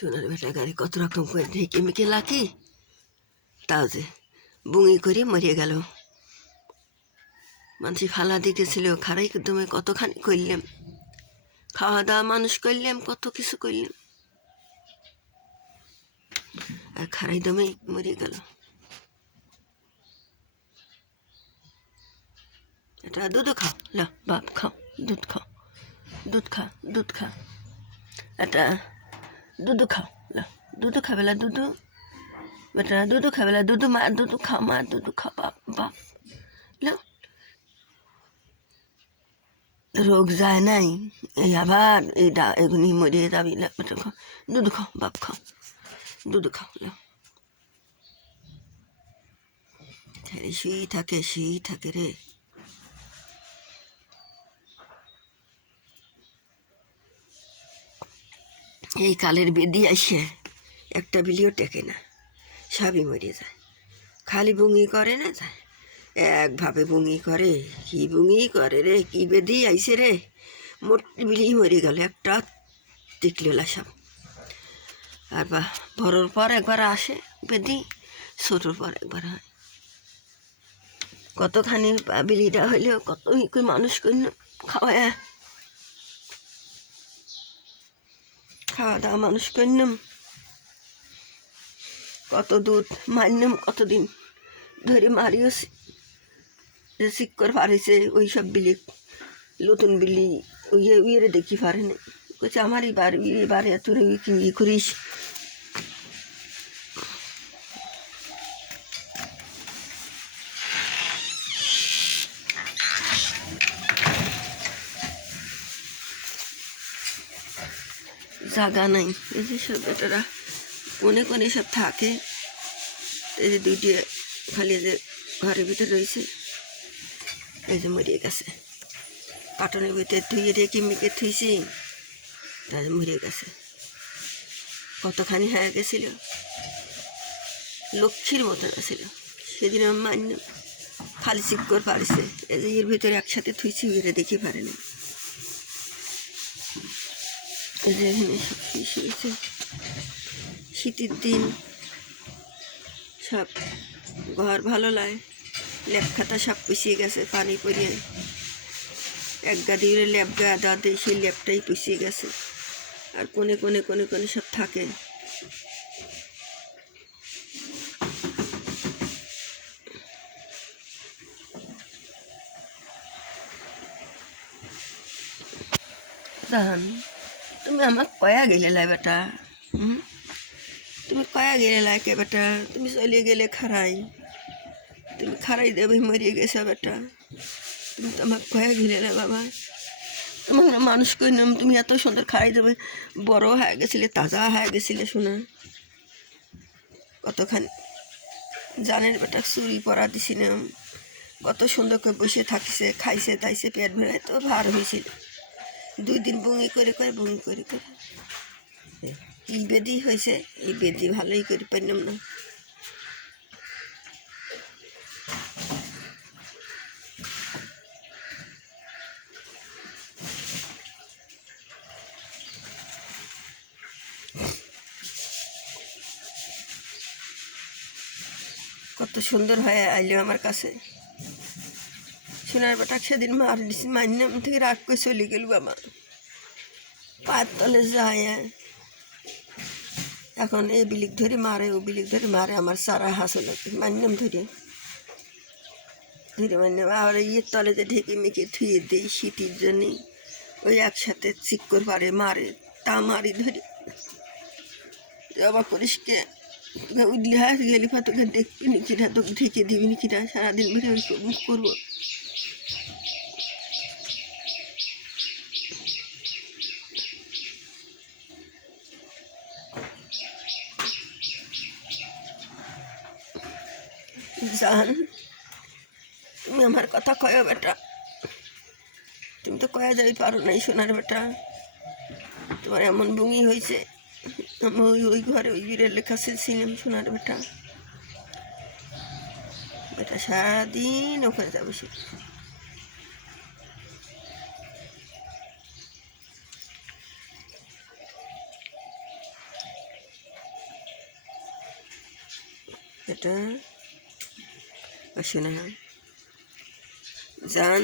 সোনার বেটা গাড়ি কত রকম করে ঢেকে মেকে লাকি, তাও যে বুঙি করে মরিয়ে গেল। মানুষ ফালা দিতেছিল, খারাই দমে কতখানি করলাম, খাওয়া দাওয়া মানুষ করলাম, কত কিছু করলাম, আর খারাই দমে মরিয়ে গেল। এটা দুধ খাও, ল বাপ খাও, দুধ খাও, দুধ খা, দুধ খা, এটা দুধ খাও, ল দুধ খাবেলা, দুধ বেটা দুধ খাবেলা, দুধ মা, দুধ খাও মা, দুধ খাও বাপ বাপ, ল রোগ যায় নাই, এই আবার এই এগুনি মরিয়ে যাবি, বেটা খাও, দুধ খাও বাপ খাও, দুধ খাও, ল শুই থাকে রে। এই কালের বেদি আসে একটা বিলিও টেকে না, সবই মরে যায়, খালি বুঙি করে না যায়, একভাবে বুঙি করে, কি বুঙি করে রে, কি বেদি আইসে রে, মোটি বিলি মরে গেল, একটা টিকলিলা সব। আর বা বড়োর পর একবার আসে বেদি, ছোটোর পর একবার হয়। কতখানি বিলিটা হইলেও কত মানুষ করিল, খাওয়ায় খাওয়া দাওয়া মানুষ করলাম, কত দুধ মারলাম, কতদিন ধরে মারিও শিক্ষর পারেছে ওই সব বিলি, নতুন বিলি উইয়ে দেখি পারে না, বলছে আমার এবারে তোরে কি করিস। জাগা নাই, এই যে সব বেটারা কোনে কোনে সব থাকে, এই যে দুইটি খালি যে ঘরের ভিতরে রয়েছে, এই যে মরিয়ে গেছে, কার্টনের ভিতরে ধুয়ে রেখে মেখে থুইছি, তাহলে মরিয়ে গেছে। কতখানি হয়ে গেছিল, লক্ষ্মীর মতন আছিল, সেদিন আমি মান্য খালি চিক্কর পারিছে, এই যে এর ভিতরে একসাথে থুইছি, এরা দেখি পারে না, এই যে এখানে সব শুয়েছে, শীতের দিন সব ঘর ভালো লাগে, ল্যাপ খাতা সব পুষিয়ে গেছে পানি পরিয়ে, এক গা দিয়ে ল্যাপ গা দা দিয়ে সেই ল্যাপটাই পুষিয়ে গেছে, আর কোনে কোনে কোনে কোনে সব থাকে। জান তুমি আমার কয়া গেলে লাই বেটা, তুমি কয়া গেলে লাই কে বেটা, তুমি চলে গেলে খারাই, তুমি খারাই দেবে মরিয়ে গেছে বেটা, তুমি তো আমার কয়া গেলে লাই বাবা, তোমার মানুষ কইলাম, তুমি এত সুন্দর খারাই দেবে, বড় হয়ে গেছিলে, তাজা হয়ে গেছিলে, শোনা কতখানি জানের বেটা চুরি পরা দিছিলাম, কত সুন্দর করে বসে থাকিছে, খাইছে তাইছে, পেট ভরে তো ভার হয়েছিল, 2 দিন বুঙি করে করে বুঙি করে করে কি বেদি হয়েছে, এই বেদি ভালোই করে পাইলাম না। কত সুন্দর হয়ে আইলো আমার কাছে, সোনার বেটা সেদিন মারলাম থেকে রাগ করে চলে গেল বাবা, পায়ের তলে যায়, এখন এই বিলিক ধরে মারে, ও বিলিক ধরে মারে, আমার সারা হাসল মারলাম ধরে ধরে মারলাম, আর ইয়ের তলে যে ঢেকে মেখে থুয়ে দিই শীতের জন্যে, ওই একসাথে চিক্কর পারে মারে, তা মারি ধরে অবাক করিস কে, উঠলি হাস গেলি ফা তোকে দেখবি নি কিনা, তোকে ঢেকে দিবি নি কিনা, সারাদিন ধরে ওই মুখ করবো। জান তুমি আমার কথা কয় বেটা, তুমি তো কয়া যাই পারো নাই সোনার বেটা, তোমার এমন বুঙি হয়েছে, আমি ওই ঘরে ওই বীরের লেখা ছিলাম সোনার বেটা, বেটা সারাদিন ওখানে যাবে সে, এটা আসে না জান